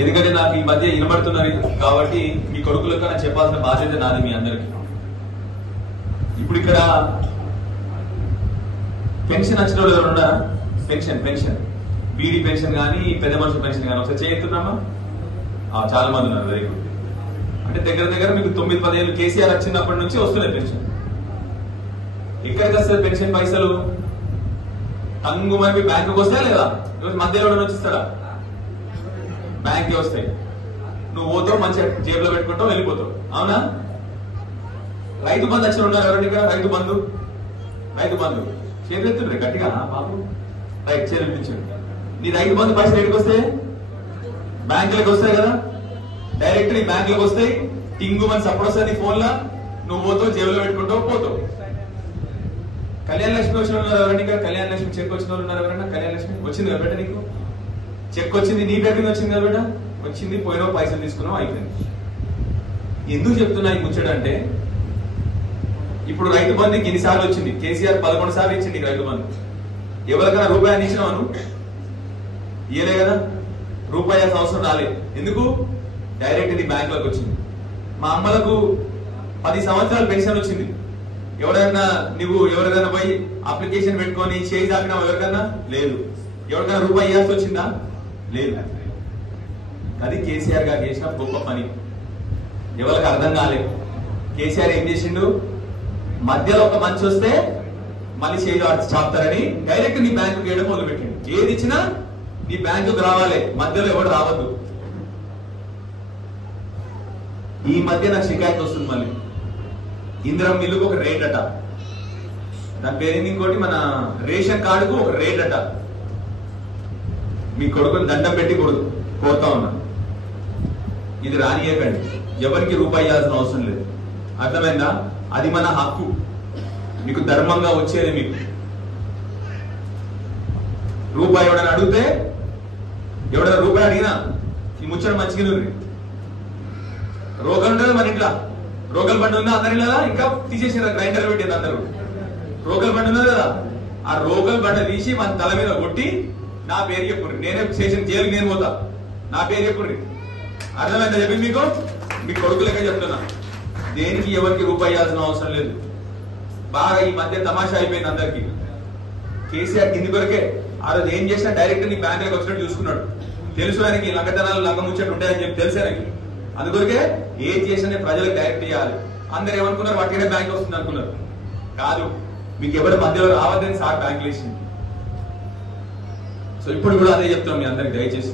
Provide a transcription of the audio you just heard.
ఎందుకంటే నాకు ఈ మధ్య వినబడుతున్నారు కాబట్టి మీ కొడుకులకు నాకు చెప్పాల్సిన బాధ్యత నాది మీ అందరికి. ఇప్పుడు ఇక్కడ పెన్షన్ వచ్చిన వాళ్ళు ఎవరు ఉన్నారా? పెన్షన్ బీడీ పెన్షన్ కానీ పెద్ద మనుషుల పెన్షన్ కానీ ఒకసారి చేస్తున్నామా? చాలా మంది ఉన్నారు. Very good. అంటే దగ్గర మీకు 9-10 ఏళ్ళు కేసీఆర్ వచ్చినప్పటి నుంచి వస్తున్నాయి పెన్షన్. ఎక్కడికి వస్తుంది పెన్షన్ పైసలు? టంగు మరి బ్యాంకుకి వస్తాయా లేదా? మధ్యలో వచ్చిస్తారా? బ్యాంక్కి వస్తాయి. నువ్వు పోతావు, మంచిగా జేబులో పెట్టుకుంటావు, వెళ్ళిపోతావు. అవునా? రైతు బంధు వచ్చిన ఉన్నారు ఎవరండి ఇక్కడ? రైతు బంధు చేతులు ఎత్తుండ్రే గట్టిగా బాబు. రైట్, చేతులు. నీ రైతు బంధు పైసలు ఎక్కడికి వస్తాయి? బ్యాంకులకు వస్తాయి కదా. డైరెక్ట్ నీ బ్యాంకులకు వస్తాయి. టింగు మన సపోర్ట్ వస్తుంది ఫోన్ లా. నువ్వు పోతావు, జేబులో పెట్టుకుంటావు, పోతావు. కళ్యాణ లక్ష్మి వచ్చిన వాళ్ళు ఎవరండి ఇక్కడ? కళ్యాణ లక్ష్మి చెక్ వచ్చిన వాళ్ళు ఉన్నారు ఎవరన్నా? కళ్యాణ లక్ష్మి వచ్చింది కదా బేట? నీకు చెక్ వచ్చింది, నీ పేరు వచ్చింది కదా బేట? వచ్చింది, పోయినావు, పైసలు తీసుకున్నావు, అయిపోయింది. ఎందుకు చెప్తున్నా ఈ ముచ్చడంటే, ఇప్పుడు రైతు బంధుకి ఎన్నిసార్లు వచ్చింది? కేసీఆర్ 11 సార్లు ఇచ్చింది రైతు బంధు. ఎవరికైనా రూపాయలు ఇచ్చినావు? ఇయలే కదా. రూపాయి అవసరం రాలేదు. ఎందుకు? డైరెక్ట్ ఇది బ్యాంక్ లోకి వచ్చింది. మా అమ్మలకు 10 సంవత్సరాలు పెన్షన్ వచ్చింది. ఎవరికైనా పోయి అప్లికేషన్ పెట్టుకొని చేయి దాకినావు ఎవరికన్నా? లేదు. ఎవరికైనా రూపాయి ఇవ్వాల్సి వచ్చిందా? లేదు. అది కేసీఆర్ గారు చేసిన గొప్ప పని. ఎవరికి అర్థం కాలేదు. కేసీఆర్ ఏం చేసిండు? మధ్యలో ఒక మంచి వస్తే మళ్ళీ చేయి చాపుతారని డైరెక్ట్ నీ బ్యాంకు వేయడం మొదలుపెట్టిండు. ఏది ఇచ్చినా నీ బ్యాంకుకు రావాలి, మధ్యలో ఎవరు రావద్దు. ఈ మధ్య నాకు షికాయత్ వస్తుంది మళ్ళీ. ఇందిరం మిల్లుకు ఒక రేట్ అట, దాని పేరు ఇంకోటి మన రేషన్ కార్డుకు ఒక రేట్ అట. మీ కొడుకుని దండం పెట్టి కోరుతా ఉన్నా, ఇది రానియకండి. ఎవరికి రూపాయి ఇవ్వాల్సిన అవసరం లేదు. అర్థమైందా? అది మన హక్కు, మీకు ధర్మంగా వచ్చేది. మీకు రూపాయి ఎవడని అడిగితే, ఎవడైనా రూపాయి అడిగినా ఈ ముచ్చట మంచిగా రోగం ఉండదు మన ఇంట్లో. రోగల్ బండి ఉందా అందరి లేదా? ఇంకా తీసేసారు, గ్రైండర్ పెట్టారు అందరూ. రోగల్ బండి ఉన్నది కదా, ఆ రోగల్ బండి తీసి మన తల మీద కొట్టి నా పేరు చెప్పుర్రి, నేనే స్టేషన్ జైలుకి నేను పోతా, నా పేరు చెప్పుర్రి. అర్థమైందా చెప్పి మీకు? మీ కొడుకు లెక్క చెప్తున్నా. దేనికి ఎవరికి రూపాయి ఇవ్వాల్సిన అవసరం లేదు. బాగా ఈ మధ్య తమాషా అయిపోయింది అందరికి. కేసీఆర్ కింది కొరకే ఆ రోజు ఏం చేసినా డైరెక్ట్ నీ బ్యాంకులకు వచ్చినట్టు చూసుకున్నాడు. తెలుసు ఆయనకి లంగతనాలు లంగముచ్చట్లు ఉంటాయని చెప్పి తెలుసు ఆయనకి. అందుకొరకే ఏం చేసినా ప్రజలకు డైరెక్ట్ ఇవ్వాలి. అందరు ఏమనుకున్నారు? వాటికనే బ్యాంక్ వస్తుంది అనుకున్నారు. కాదు, మీకు ఎవరి మధ్యలో రావద్దని సార్ బ్యాంకులు వేసింది. సో ఇప్పుడు కూడా అదే చెప్తాం మీ అందరికి, దయచేసి